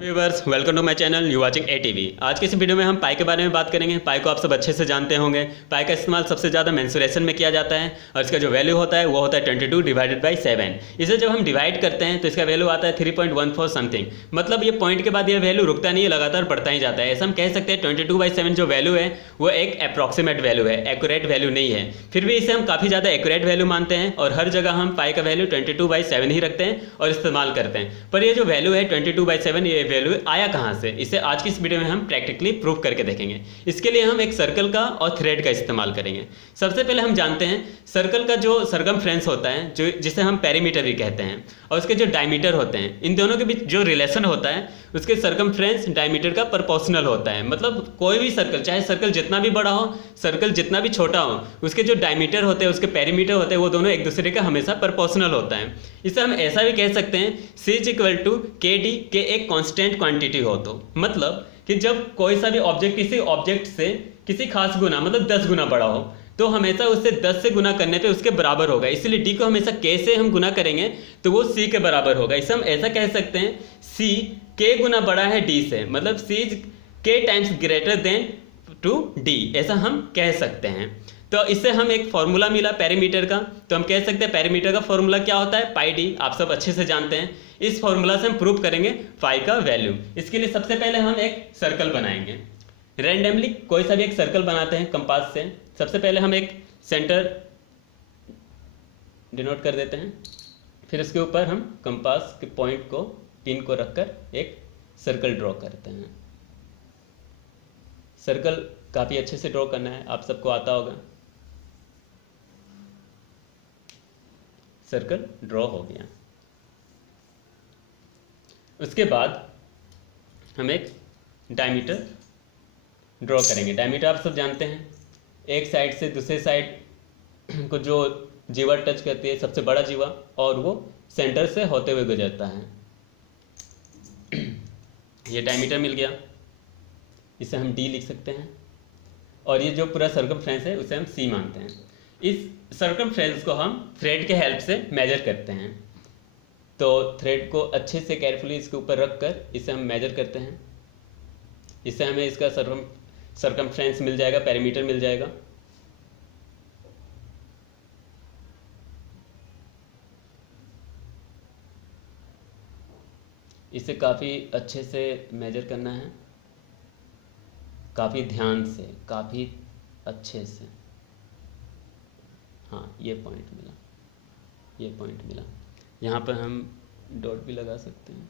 Viewers welcome to my channel you watching ATV. आज के इस वीडियो में हम पाई के बारे में बात करेंगे। पाई को आप सब अच्छे से जानते होंगे। पाई का इस्तेमाल सबसे ज़्यादा मेंसुरेशन में किया जाता है और इसका जो वैल्यू होता है वो होता है 22 डिवाइडेड बाई 7। इसे जब हम डिवाइड करते हैं तो इसका वैल्यू आता है 3.14 समथिंग। मतलब ये पॉइंट के बाद ये वैल्यू रुकता नहीं है, लगातार बढ़ता ही जाता है। ऐसा हम कह सकते हैं 22/7 जो वैल्यू है वो एक अप्रॉक्सीमेट वैल्यू है, एक्यूरेट वैल्यू नहीं है। फिर भी इसे हम काफ़ी ज़्यादा एक्यूरेट वैल्यू मानते हैं और हर जगह हम पाई का वैल्यू 22/7 ही रखते हैं और इस्तेमाल करते हैं। पर ये जो वैल्यू है 22/7, ये वैल्यू आया कहाँ से, इसे आज की इस वीडियो में हम प्रैक्टिकली प्रूव करके देखेंगे। इसके लिए हम एक सर्कल का और थ्रेड का इस्तेमाल करेंगे। सबसे पहले हम जानते हैं सर्कल का जो सरकमफ्रेंस होता है, जो जिसे हम पेरीमीटर भी कहते हैं, और उसके जो डायमीटर होते हैं, इन दोनों के बीच जो रिलेशन होता है उसके सरकमफ्रेंस डायमीटर का प्रोपोर्शनल होता है। मतलब कोई भी सर्कल, चाहे सर्कल जितना भी बड़ा हो, सर्कल जितना भी छोटा हो, उसके जो डायमीटर होते हैं, उसके पेरीमीटर होते हैं, वो दोनों एक दूसरे का हमेशा प्रोपोर्शनल होता है। इसे हम ऐसा भी कह सकते हैं C = KD के एक कांस्टेंट क्वांटिटी हो तो। मतलब कि जब कोई सा भी ऑब्जेक्ट किसी ऑब्जेक्ट से किसी खास गुना, मतलब 10 गुना बड़ा हो, तो हमेशा उससे 10 से गुना करने पे उसके बराबर होगा। इसलिए D को हमेशा K से हम गुना करेंगे तो वो C के बराबर होगा। इसे हम ऐसा कह सकते हैं C K गुना बड़ा है D से, मतलब C K times greater than two D, ऐसा हम कह सकते हैं। तो इससे हम एक फॉर्मूला मिला पेरीमीटर का, तो हम कह सकते हैं पेरीमीटर का फॉर्मूला क्या होता है, पाई डी। आप सब अच्छे से जानते हैं। इस फॉर्मूला से हम प्रूव करेंगे पाई का वैल्यू। इसके लिए सबसे पहले हम एक सर्कल बनाएंगे। रैंडमली कोई सा भी एक सर्कल बनाते हैं कंपास से। सबसे पहले हम एक सेंटर डिनोट कर देते हैं, फिर उसके ऊपर हम कंपास के पॉइंट को, पिन को रखकर एक सर्कल ड्रॉ करते हैं। सर्कल काफ़ी अच्छे से ड्रॉ करना है, आप सबको आता होगा। सर्कल ड्रॉ हो गया। उसके बाद हम एक डायमीटर ड्रॉ करेंगे। डायमीटर आप सब जानते हैं, एक साइड से दूसरे साइड को जो जीवा टच करती है, सबसे बड़ा जीवा, और वो सेंटर से होते हुए गुजरता है। ये डायमीटर मिल गया, इसे हम D लिख सकते हैं। और ये जो पूरा सर्कमफ्रेंस है उसे हम C मानते हैं। इस सर्कमफ्रेंस को हम थ्रेड के हेल्प से मेजर करते हैं। तो थ्रेड को अच्छे से केयरफुली इसके ऊपर रख कर इसे हम मेजर करते हैं। इससे हमें इसका सर्कमफ्रेंस मिल जाएगा, पेरीमीटर मिल जाएगा। इसे काफ़ी अच्छे से मेजर करना है, काफ़ी ध्यान से, काफ़ी अच्छे से। हाँ, ये पॉइंट मिला, ये पॉइंट मिला। यहाँ पर हम डॉट भी लगा सकते हैं।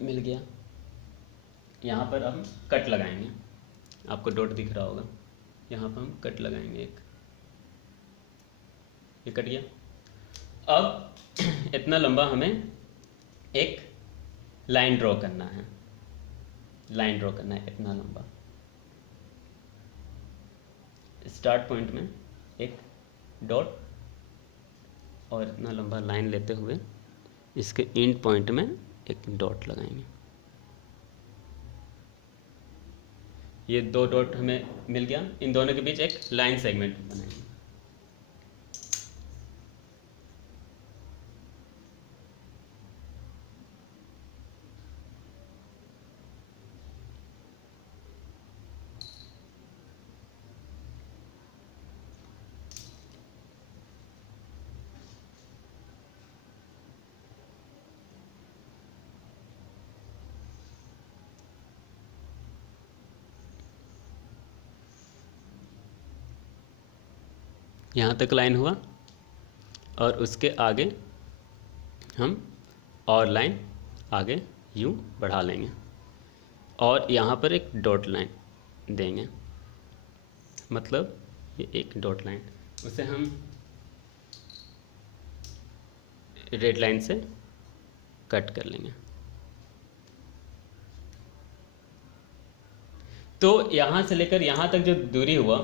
मिल गया। यहाँ पर हम कट लगाएंगे, आपको डॉट दिख रहा होगा। यहाँ पर हम कट लगाएंगे एक, ये कट गया। अब इतना लंबा हमें एक लाइन ड्रॉ करना है, लाइन ड्रॉ करना है इतना लंबा। स्टार्ट पॉइंट में एक डॉट और इतना लंबा लाइन लेते हुए इसके एंड पॉइंट में एक डॉट लगाएंगे। ये दो डॉट हमें मिल गया, इन दोनों के बीच एक लाइन सेगमेंट बनाएंगे। यहाँ तक लाइन हुआ और उसके आगे हम और लाइन आगे यूँ बढ़ा लेंगे और यहाँ पर एक डॉट लाइन देंगे। मतलब ये एक डॉट लाइन, उसे हम रेड लाइन से कट कर लेंगे। तो यहाँ से लेकर यहाँ तक जो दूरी हुआ,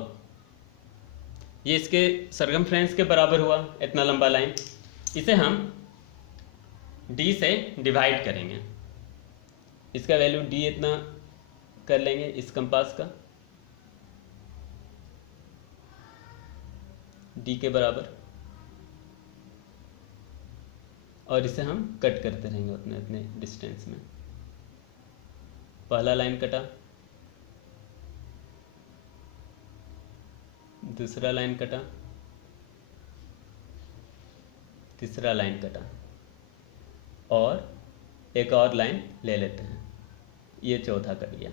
ये इसके सरकमफ्रेंस के बराबर हुआ, इतना लंबा लाइन। इसे हम D से डिवाइड करेंगे। इसका वैल्यू D इतना कर लेंगे इस कंपास का, D के बराबर। और इसे हम कट करते रहेंगे उतने उतने डिस्टेंस में। पहला लाइन कटा, दूसरा लाइन कटा, तीसरा लाइन कटा, और एक और लाइन ले लेते हैं, ये चौथा कट गया।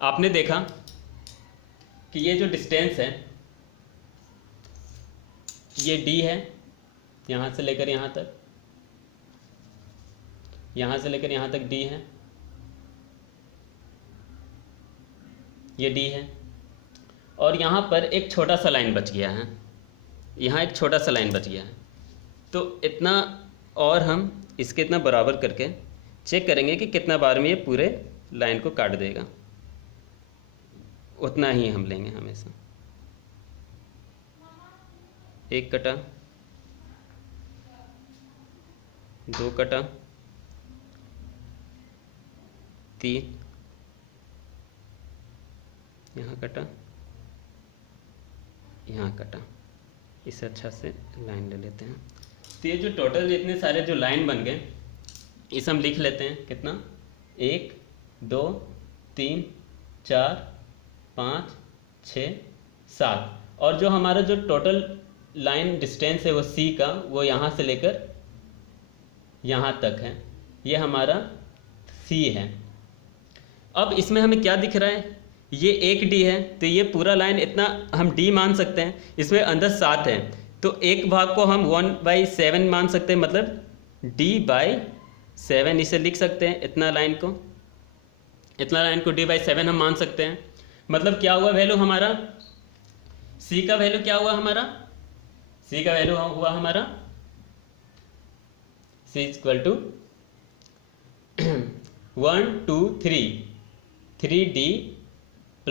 आपने देखा कि ये जो डिस्टेंस है ये d है, यहाँ से लेकर यहाँ तक, यहाँ से लेकर यहाँ तक d है, ये d है, और यहाँ पर एक छोटा सा लाइन बच गया है, यहाँ एक छोटा सा लाइन बच गया है। तो इतना, और हम इसके इतना बराबर करके चेक करेंगे कि कितना बार में ये पूरे लाइन को काट देगा, उतना ही हम लेंगे हमेशा। एक कटा, दो कटा, तीन, यहाँ कटा, यहाँ कटा, इसे अच्छा से लाइन ले लेते हैं। तो ये जो टोटल इतने सारे जो लाइन बन गए, इसे हम लिख लेते हैं। कितना? 1 2 3 4 5 6 7। और जो हमारा जो टोटल लाइन डिस्टेंस है वो C का, वो यहाँ से लेकर यहाँ तक है, ये हमारा C है। अब इसमें हमें क्या दिख रहा है? ये एक D है, तो ये पूरा लाइन इतना हम D मान सकते हैं। इसमें अंदर 7 है, तो एक भाग को हम 1/7 मान सकते हैं, मतलब D/7 इसे लिख सकते हैं। इतना लाइन को D/7 हम मान सकते हैं। मतलब क्या हुआ वैल्यू हमारा? C का वैल्यू क्या हुआ हमारा? C का वैल्यू हुआ हमारा C = 1 2 3D +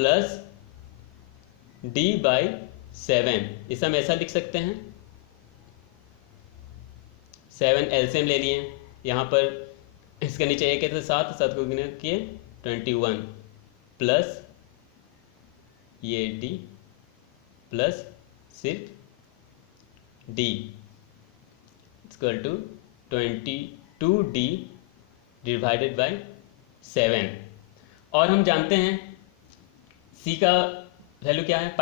D/7। इसे हम ऐसा लिख सकते हैं। 7 एलसीएम ले लिए, यहाँ पर इसके नीचे एक है तो 7 को गुणा किए 21 प्लस ये D प्लस सिर्फ D = 22D / 7। और हम जानते हैं C का वैल्यू क्या है?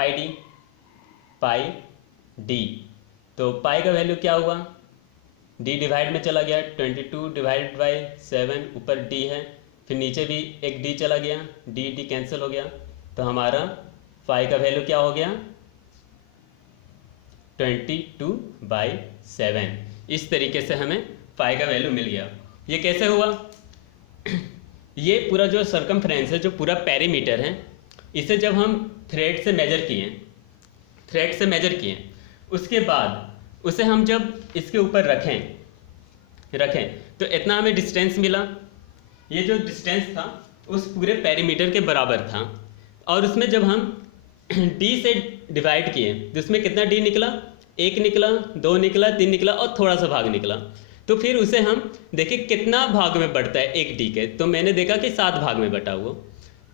πD। तो पाई का वैल्यू क्या हुआ? D डिवाइड में चला गया, 22 / 7, ऊपर D है, फिर नीचे भी एक D चला गया, D कैंसिल हो गया, तो हमारा पाई का वैल्यू क्या हो गया? 22/7। इस तरीके से हमें पाई का वैल्यू मिल गया। ये कैसे हुआ? ये पूरा जो सर्कमफ्रेंस है, जो पूरा पेरीमीटर है, इसे जब हम थ्रेड से मेजर किए, उसके बाद उसे हम जब इसके ऊपर रखें तो इतना हमें डिस्टेंस मिला। ये जो डिस्टेंस था उस पूरे पेरीमीटर के बराबर था। और उसमें जब हम D से डिवाइड किए तो उसमें कितना D निकला? 1 निकला, 2 निकला, 3 निकला और थोड़ा सा भाग निकला। तो फिर उसे हम देखें कितना भाग में बढ़ता है एक D के, तो मैंने देखा कि 7 भाग में बटा वो।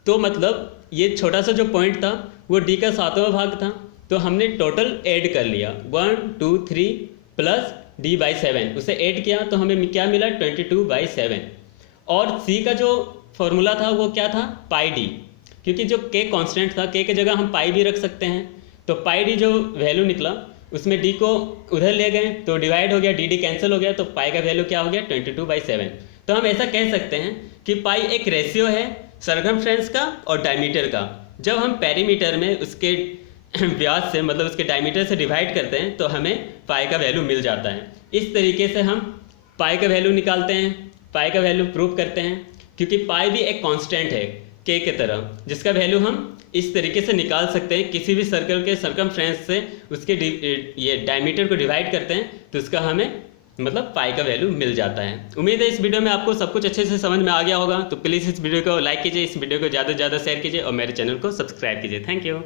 तो मतलब ये छोटा सा जो पॉइंट था वो D का 7वां भाग था। तो हमने टोटल ऐड कर लिया, 1 2 3 प्लस D/7, उसे ऐड किया तो हमें क्या मिला? 22/7। और C का जो फॉर्मूला था वो क्या था? πD, क्योंकि जो K कांस्टेंट था, K की जगह हम पाई भी रख सकते हैं। तो πD जो वैल्यू निकला उसमें D को उधर ले गए तो डिवाइड हो गया, D कैंसिल हो गया, तो पाई का वैल्यू क्या हो गया? 22/7। तो हम ऐसा कह सकते हैं कि पाई एक रेशियो है सर्कमफ्रेंस का और डायमीटर का। जब हम पेरीमीटर में उसके व्यास से, मतलब उसके डायमीटर से डिवाइड करते हैं तो हमें पाई का वैल्यू मिल जाता है। इस तरीके से हम पाई का वैल्यू निकालते हैं, पाई का वैल्यू प्रूव करते हैं, क्योंकि पाई भी एक कांस्टेंट है K के तरह, जिसका वैल्यू हम इस तरीके से निकाल सकते हैं। किसी भी सर्कल के सर्कमफ्रेंस से उसके ये डायमीटर को डिवाइड करते हैं तो उसका हमें मतलब पाई का वैल्यू मिल जाता है। उम्मीद है इस वीडियो में आपको सब कुछ अच्छे से समझ में आ गया होगा। तो प्लीज़ इस वीडियो को लाइक कीजिए, इस वीडियो को ज़्यादा से ज़्यादा शेयर कीजिए और मेरे चैनल को सब्सक्राइब कीजिए। Thank you.